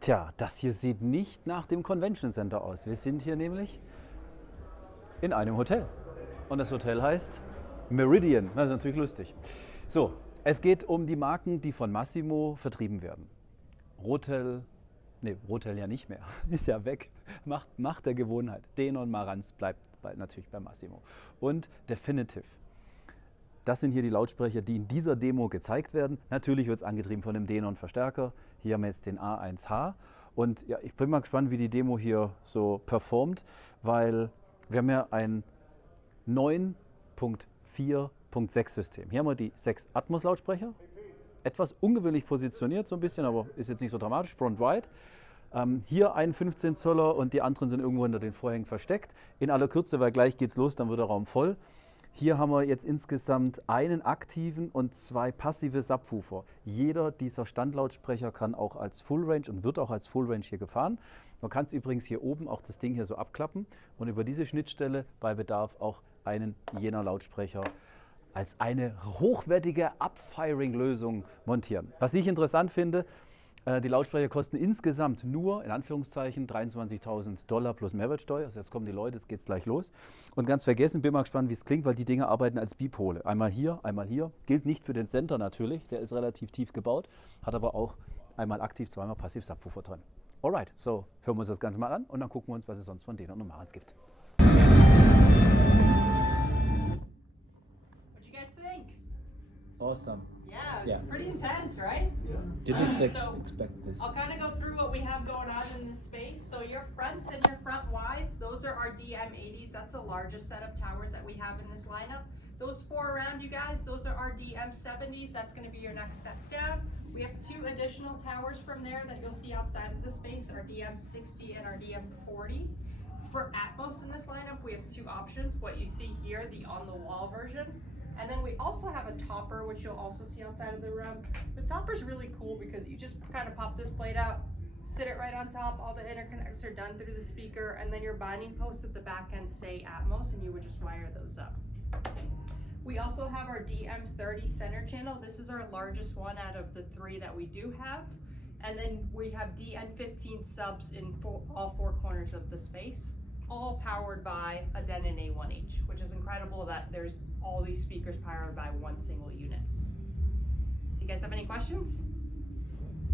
Tja, das hier sieht nicht nach dem Convention Center aus. Wir sind hier nämlich in einem Hotel. Und das Hotel heißt Meridian. Das ist natürlich lustig. So, es geht um die Marken, die von Masimo vertrieben werden. Rotel ja nicht mehr, ist ja weg. Macht der Gewohnheit. Denon, Marantz bleibt natürlich bei Masimo. Und Definitive. Das sind hier die Lautsprecher, die in dieser Demo gezeigt werden. Natürlich wird es angetrieben von einem Denon-Verstärker. Hier haben wir jetzt den A1H. Und ja, ich bin mal gespannt, wie die Demo hier so performt, weil wir haben ja ein 9.4.6 System. Hier haben wir die 6 Atmos-Lautsprecher. Etwas ungewöhnlich positioniert, so ein bisschen, aber ist jetzt nicht so dramatisch. Front-Wide. Hier ein 15 Zoller und die anderen sind irgendwo hinter den Vorhängen versteckt. In aller Kürze, weil gleich geht's los, dann wird der Raum voll. Hier haben wir jetzt insgesamt einen aktiven und 2 passive Subwoofer. Jeder dieser Standlautsprecher kann auch als Full Range und wird auch als Full Range hier gefahren. Man kann es übrigens hier oben auch das Ding hier so abklappen und über diese Schnittstelle bei Bedarf auch einen jener Lautsprecher als eine hochwertige Upfiring-Lösung montieren. Was ich interessant finde, die Lautsprecher kosten insgesamt nur, in Anführungszeichen, $23.000 plus Mehrwertsteuer. Also jetzt kommen die Leute, jetzt geht's gleich los. Und ganz vergessen, bin mal gespannt, wie es klingt, weil die Dinge arbeiten als Bipole. Einmal hier, einmal hier. Gilt nicht für den Center natürlich, der ist relativ tief gebaut, hat aber auch einmal aktiv, zweimal passiv Subwoofer drin. Alright, so hören wir uns das Ganze mal an und dann gucken wir uns, was es sonst von Denon und Marantz gibt. What do you guys think? Awesome. Yeah, it's pretty intense, right? Didn't expect this. I'll kind of go through what we have going on in this space. So your fronts and your front wides, those are our DM80s. That's the largest set of towers that we have in this lineup. Those 4 around you guys, those are our DM70s. That's going to be your next step down. We have 2 additional towers from there that you'll see outside of the space, our DM60 and our DM40. For Atmos in this lineup, we have 2 options. What you see here, the on-the-wall version. And then we also have a topper, which you'll also see outside of the room. The topper is really cool because you just kind of pop this plate out, sit it right on top, all the interconnects are done through the speaker, and then your binding posts at the back end say Atmos, and you would just wire those up. We also have our DM30 center channel. This is our largest one out of the 3 that we do have. And then we have DN15 subs in all 4 corners of the space, all powered by a Denon A1H, which is incredible that there's all these speakers powered by one single unit. Do you guys have any questions?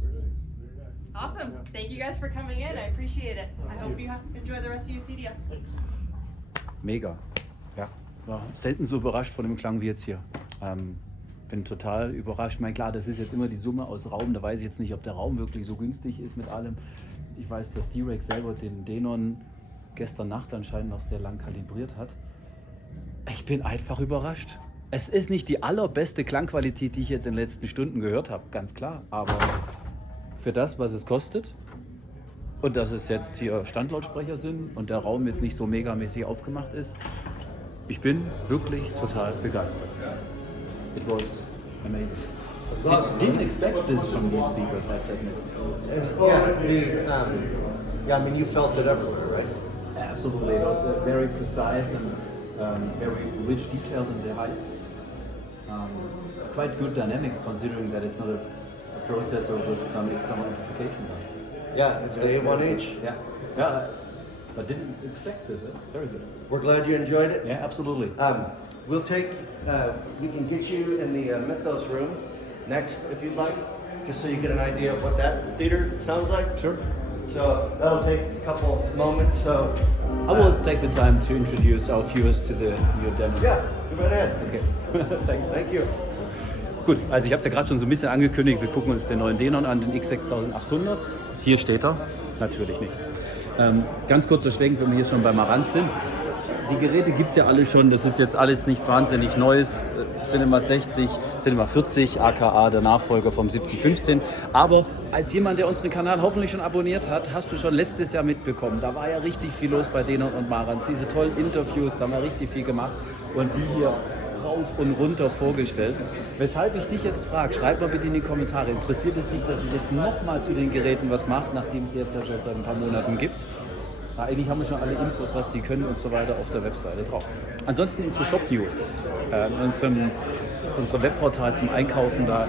Very nice, very nice. Awesome. Yeah. Thank you guys for coming in. I appreciate it. I hope you enjoy the rest of your CEDIA. Thanks. Mega. Ja, war selten so überrascht von dem Klang wie jetzt hier. Bin total überrascht. Ich meine, klar, das ist jetzt immer die Summe aus Raum. Da weiß ich jetzt nicht, ob der Raum wirklich so günstig ist mit allem. Ich weiß, dass D-Rex selber den Denon gestern Nacht anscheinend noch sehr lang kalibriert hat. Ich bin einfach überrascht. Es ist nicht die allerbeste Klangqualität, die ich jetzt in den letzten Stunden gehört habe, ganz klar. Aber für das, was es kostet und dass es jetzt hier Standlautsprecher sind und der Raum jetzt nicht so megamäßig aufgemacht ist, ich bin wirklich total begeistert. It was amazing. Didn't expect this from these speakers, I have to admit. Yeah, I mean, you felt it everywhere, right? Absolutely, it was very precise and very rich detailed in the heights. Quite good dynamics considering that it's not a processor with some external amplification. Yeah, it's the A1H. Yeah, but didn't expect this. Very good. We're glad you enjoyed it. Yeah, absolutely. We can get you in the Mythos room next if you'd like, just so you get an idea of what that theater sounds like. Sure. So that'll take a couple moments. So I will take the time to introduce our viewers to the new demo. Yeah, go right ahead. Okay. Thanks. Thank you. Gut, also ich habe es ja gerade schon so ein bisschen angekündigt, wir gucken uns den neuen Denon an, den X6800. Hier steht er, natürlich nicht. Ganz kurzer Schwenk, wenn wir hier schon bei Marantz sind. Die Geräte gibt es ja alle schon, das ist jetzt alles nichts wahnsinnig Neues. Cinema 60, Cinema 40, aka der Nachfolger vom 7015. Aber als jemand, der unseren Kanal hoffentlich schon abonniert hat, hast du schon letztes Jahr mitbekommen, da war ja richtig viel los bei Denon und Marantz. Diese tollen Interviews, da haben wir richtig viel gemacht und die hier rauf und runter vorgestellt. Weshalb ich dich jetzt frage, schreib mal bitte in die Kommentare, interessiert es dich, dass ich jetzt nochmal zu den Geräten was mache, nachdem es jetzt ja schon seit ein paar Monaten gibt? Eigentlich haben wir schon alle Infos, was die können und so weiter auf der Webseite drauf. Ansonsten unsere Shop-News. Auf unserem Webportal zum Einkaufen, da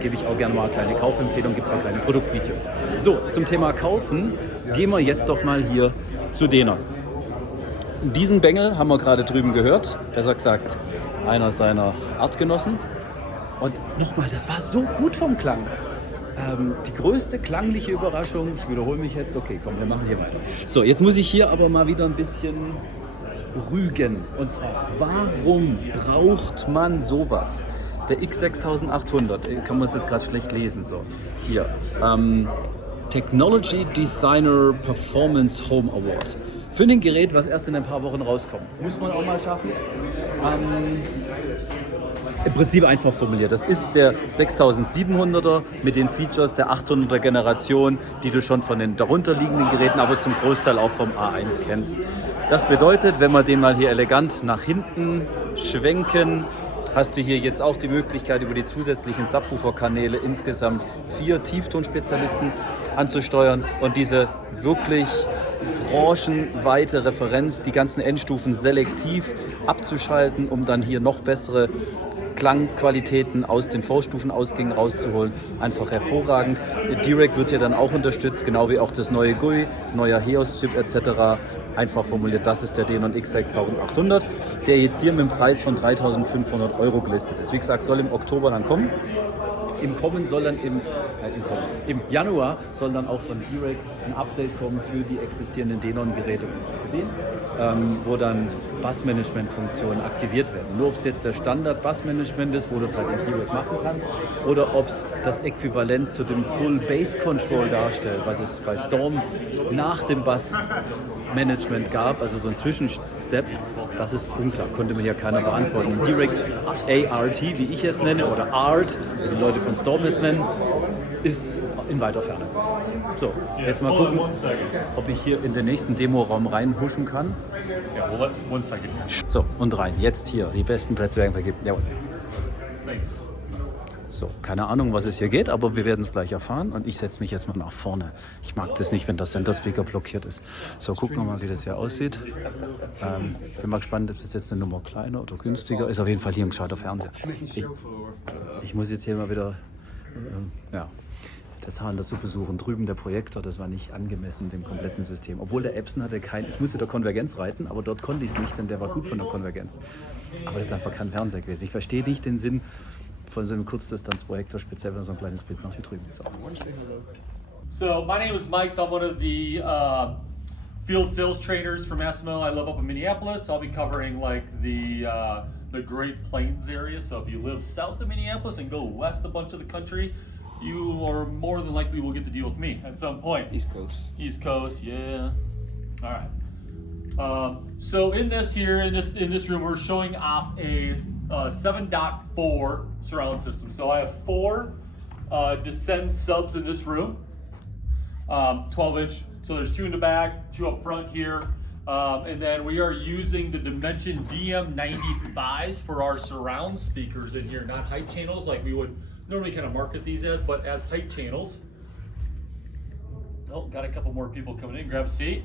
gebe ich auch gerne mal eine kleine Kaufempfehlung, gibt es auch kleine Produktvideos. So, zum Thema Kaufen gehen wir jetzt doch mal hier zu Denon. Diesen Bengel haben wir gerade drüben gehört, besser gesagt einer seiner Artgenossen. Und nochmal, das war so gut vom Klang. Die größte klangliche Überraschung, ich wiederhole mich jetzt, okay, komm, wir machen hier weiter. So, jetzt muss ich hier aber mal wieder ein bisschen rügen. Und zwar, warum braucht man sowas? Der X6800, kann man es jetzt gerade schlecht lesen, so, hier. Technology Designer Performance Home Award. Für ein Gerät, was erst in ein paar Wochen rauskommt. Muss man auch mal schaffen. Im Prinzip einfach formuliert. Das ist der 6700er mit den Features der 800er Generation, die du schon von den darunterliegenden Geräten, aber zum Großteil auch vom A1 kennst. Das bedeutet, wenn wir den mal hier elegant nach hinten schwenken, hast du hier jetzt auch die Möglichkeit, über die zusätzlichen Subwoofer-Kanäle insgesamt 4 Tieftonspezialisten anzusteuern und diese wirklich branchenweite Referenz, die ganzen Endstufen selektiv abzuschalten, um dann hier noch bessere Klangqualitäten aus den Vorstufenausgängen rauszuholen. Einfach hervorragend. Direct wird hier dann auch unterstützt, genau wie auch das neue GUI, neuer HEOS-Chip etc. Einfach formuliert, das ist der Denon X6800, der jetzt hier mit einem Preis von 3.500 € gelistet ist. Wie gesagt, soll im Oktober dann kommen. Im Januar soll dann auch von Direct ein Update kommen für die existierenden Denon-Geräte, wo dann Bassmanagement-Funktionen aktiviert werden. Nur ob es jetzt der Standard-Bassmanagement ist, wo du es halt in Direct machen kannst, oder ob es das Äquivalent zu dem Full Bass Control darstellt, was es bei Storm nach dem Bassmanagement gab, also so ein Zwischenstep. Das ist unklar, konnte mir ja keiner beantworten. Und Direct ART, wie ich es nenne, oder ART, wie die Leute von Storm es nennen, ist in weiter Ferne. So, jetzt mal gucken, ob ich hier in den nächsten Demoraum reinhuschen kann. Yeah, we'll let 1 second. So, und rein. Jetzt hier, die besten Plätze werden vergeben. Jawohl. Thanks. So, keine Ahnung, was es hier geht, aber wir werden es gleich erfahren. Und ich setze mich jetzt mal nach vorne. Ich mag das nicht, wenn der Center Speaker blockiert ist. So, gucken wir mal, wie das hier aussieht. Bin mal gespannt, ob das jetzt eine Nummer kleiner oder günstiger ist. Auf jeden Fall hier ein gescheiter Fernseher. Ich muss jetzt hier mal wieder das Haar in der Suppe suchen. Drüben der Projektor, das war nicht angemessen dem kompletten System. Obwohl der Epson hatte ich musste der Konvergenz reiten, aber dort konnte ich es nicht, denn der war gut von der Konvergenz. Aber das ist einfach kein Fernseher gewesen. Ich verstehe nicht den Sinn von so einem Kurzdistanzprojektor, speziell wenn so ein kleines Bild macht wie drüben. So, my name is Mike, so I'm one of the field sales trainers for Masimo. I live up in Minneapolis. I'll be covering like the Great Plains area. So if you live south of Minneapolis and go west a bunch of the country, you are more than likely will get to deal with me at some point. East Coast. East Coast, yeah. All right. So in this room, we're showing off a 7.4 surround system. So I have 4 Descend subs in this room, 12-inch. So there's 2 in the back, 2 up front here. And then we are using the Dimension DM95s for our surround speakers in here, not height channels like we would normally kind of market these as, but as height channels. Oh, got a couple more people coming in, grab a seat.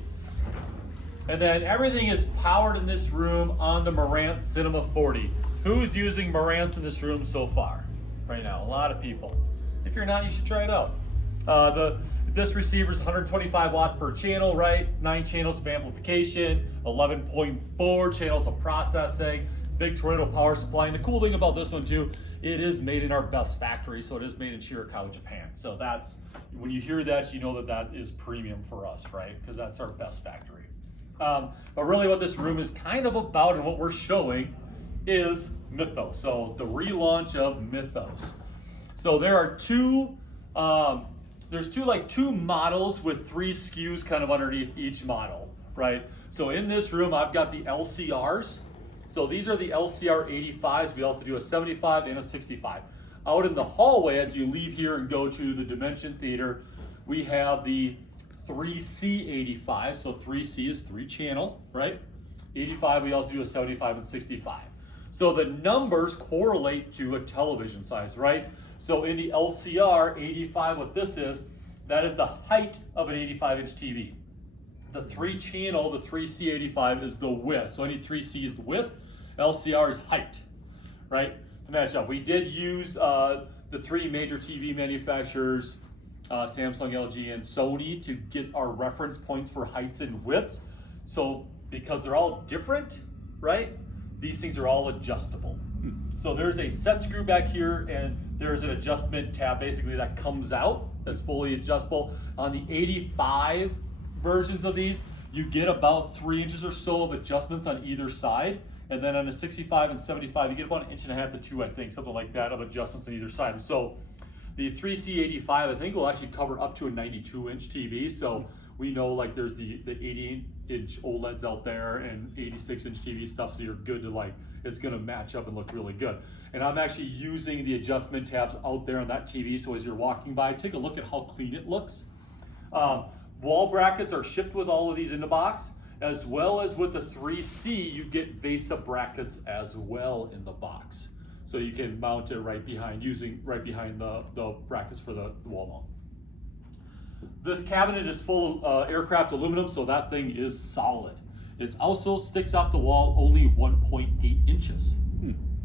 And then everything is powered in this room on the Marantz Cinema 40. Who's using Marantz in this room so far? Right now, a lot of people. If you're not, you should try it out. This receiver is 125 watts per channel, right? 9 channels of amplification, 11.4 channels of processing, big tornado power supply. And the cool thing about this one too, it is made in our best factory, so it is made in Shirakawa, Japan. So that's, when you hear that, you know that that is premium for us, right? Because that's our best factory. But really what this room is kind of about and what we're showing is Mythos. So the relaunch of Mythos. So there are two models with 3 SKUs kind of underneath each model, right? So in this room, I've got the LCRs. So these are the LCR 85s. We also do a 75 and a 65. Out in the hallway, as you leave here and go to the Dimension Theater, we have the 3C85. So 3C is 3 channel, right? 85, we also do a 75 and 65. So the numbers correlate to a television size, right? So in the LCR 85, what this is, that is the height of an 85-inch TV. The 3-channel, the 3C85 is the width. So any 3C is the width, LCR is height, right? To match up. We did use the 3 major TV manufacturers, Samsung, LG, and Sony, to get our reference points for heights and widths. So because they're all different, right? These things are all adjustable. So there's a set screw back here, and there's an adjustment tab basically that comes out that's fully adjustable. On the 85 versions of these, you get about 3 inches or so of adjustments on either side. And then on the 65 and 75, you get about 1.5 inches to 2, I think, something like that, of adjustments on either side. So the 3C85, I think, will actually cover up to a 92-inch TV. So we know, like, there's the 80-inch OLEDs out there and 86-inch TV stuff, so you're good to, like, it's gonna match up and look really good. And I'm actually using the adjustment tabs out there on that TV, so as you're walking by, take a look at how clean it looks. Wall brackets are shipped with all of these in the box, as well as with the 3C, you get VESA brackets as well in the box. So you can mount it right behind, the brackets for the wall mount. This cabinet is full of aircraft aluminum, so that thing is solid. It also sticks off the wall only 1.8 inches.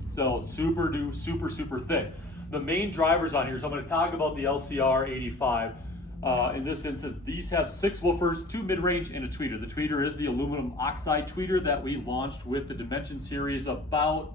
So super thick. The main drivers on here, so I'm going to talk about the LCR85. In this instance, these have 6 woofers, 2 mid-range, and a tweeter. The tweeter is the aluminum oxide tweeter that we launched with the Dimension series about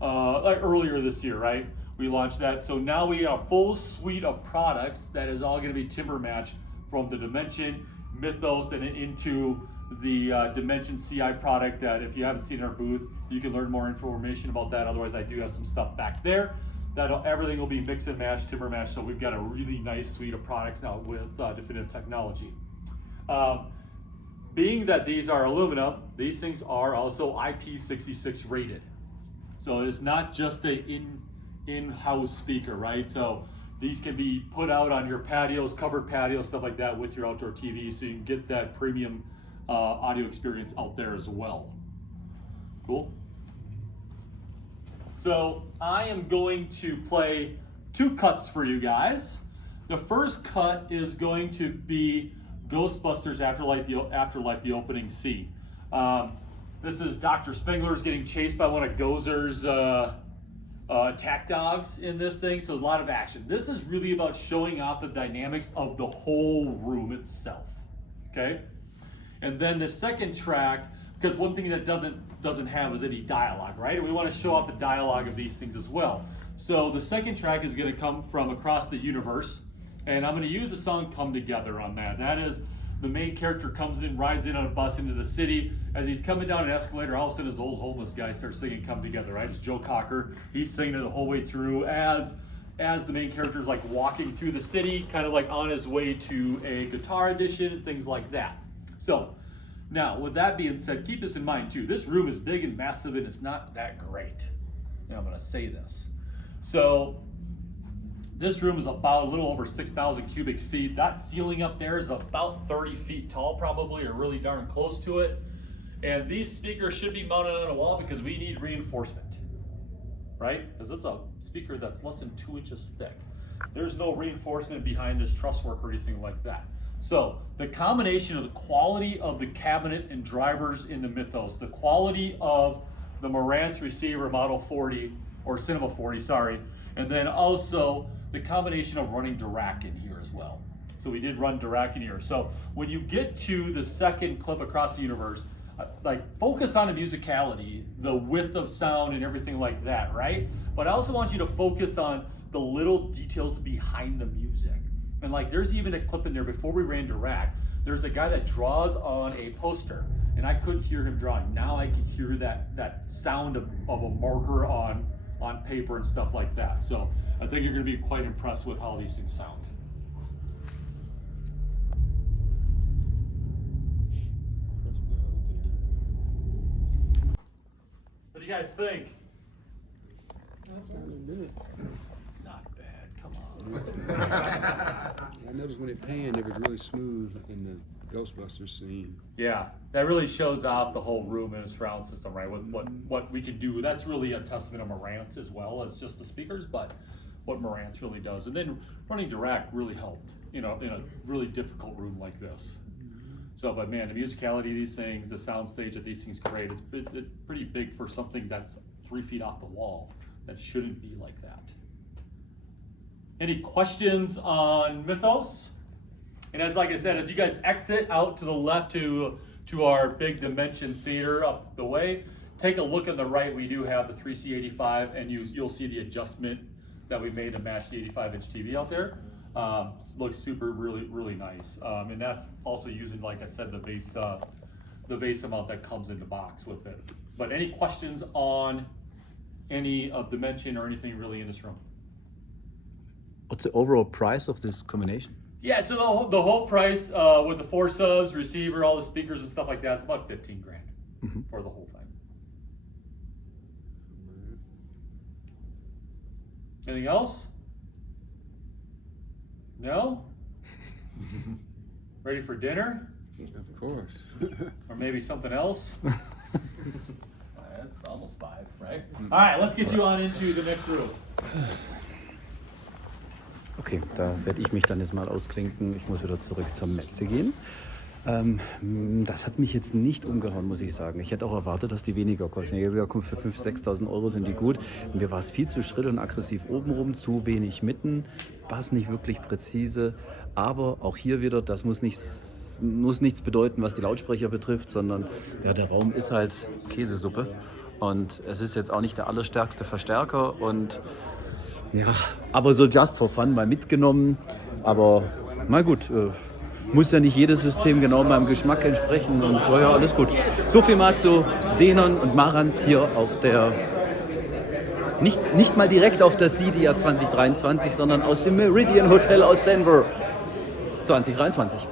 like earlier this year, right? We launched that. So now we have a full suite of products that is all going to be timber matched from the Dimension, Mythos, and into the Dimension CI product that, if you haven't seen our booth, you can learn more information about that. Otherwise, I do have some stuff back there. Everything will be mix and match, timber match. So we've got a really nice suite of products now with Definitive Technology. Being that these are aluminum, these things are also IP66 rated. So it's not just an in-house speaker, right? So these can be put out on your patios, covered patios, stuff like that with your outdoor TV, so you can get that premium audio experience out there as well. Cool? So I am going to play 2 cuts for you guys. The first cut is going to be Ghostbusters Afterlife, the opening scene. This is Dr. Spengler's getting chased by one of Gozer's attack dogs in this thing, so there's a lot of action. This is really about showing off the dynamics of the whole room itself, okay? And then the second track, because one thing that doesn't have is any dialogue, right? And we want to show off the dialogue of these things as well. So the second track is going to come from Across the Universe, and I'm going to use the song Come Together on that. That is, the main character comes in, rides in on a bus into the city. As he's coming down an escalator, all of a sudden this old homeless guy starts singing Come Together, right? It's Joe Cocker. He's singing it the whole way through as the main character is like walking through the city, kind of like on his way to a guitar edition, things like that. So now, with that being said, keep this in mind too. This room is big and massive and it's not that great. And I'm gonna say this. So this room is about a little over 6,000 cubic feet. That ceiling up there is about 30 feet tall probably, or really darn close to it. And these speakers should be mounted on a wall because we need reinforcement, right? Because it's a speaker that's less than 2 inches thick. There's no reinforcement behind this truss work or anything like that. So the combination of the quality of the cabinet and drivers in the Mythos, the quality of the Marantz receiver Model 40, or Cinema 40, sorry, and then also the combination of running Dirac in here as well. So we did run Dirac in here. So when you get to the second clip Across the Universe, like focus on the musicality, the width of sound and everything like that, right? But I also want you to focus on the little details behind the music. And like there's even a clip in there before we ran Dirac, there's a guy that draws on a poster and I couldn't hear him drawing. Now I can hear that sound of a marker on paper and stuff like that. So I think you're gonna be quite impressed with how these things sound. What do you guys think? Not bad, come on. I noticed when it panned, it was really smooth in the Ghostbusters scene. Yeah, that really shows off the whole room and the surround system, right? What we can do. That's really a testament of Marantz as well as just the speakers, but what Marantz really does. And then running Dirac really helped, you know, in a really difficult room like this. So, but man, the musicality of these things, the sound stage that these things create, it's pretty big for something that's 3 feet off the wall. That shouldn't be like that. Any questions on Mythos? And like I said, as you guys exit out to the left to our big dimension theater up the way, take a look on the right. We do have the 3C85, and you'll see the adjustment that we made to match the 85-inch TV out there. Looks super, really nice. And that's also using, like I said, the base amount that comes in the box with it. But any questions on any of dimension or anything really in this room? What's the overall price of this combination? Yeah, so the whole price with the 4 subs, receiver, all the speakers and stuff like that, it's about 15 grand for the whole thing. Anything else? No? Ready for dinner? Of course. Or maybe something else? That's almost 5, right? All right, let's get you on into the next room. Okay, da werde ich mich dann jetzt mal ausklinken. Ich muss wieder zurück zur Messe gehen. Das hat mich jetzt nicht umgehauen, muss ich sagen. Ich hätte auch erwartet, dass die weniger kosten. Ich habe gesagt, für 5.000, 6.000 Euro sind die gut. Mir war es viel zu schrill und aggressiv obenrum, zu wenig mitten, Bass nicht wirklich präzise. Aber auch hier wieder, das muss nichts bedeuten, was die Lautsprecher betrifft, sondern ja, der Raum ist halt Käsesuppe. Und es ist jetzt auch nicht der allerstärkste Verstärker. Und ja, aber so just for fun mal mitgenommen. Aber mal gut, muss ja nicht jedes System genau meinem Geschmack entsprechen. Und ja, alles gut. So viel mal zu Denon und Marantz hier auf der, nicht mal direkt auf der CEDIA23, sondern aus dem Meridian Hotel aus Denver 2023.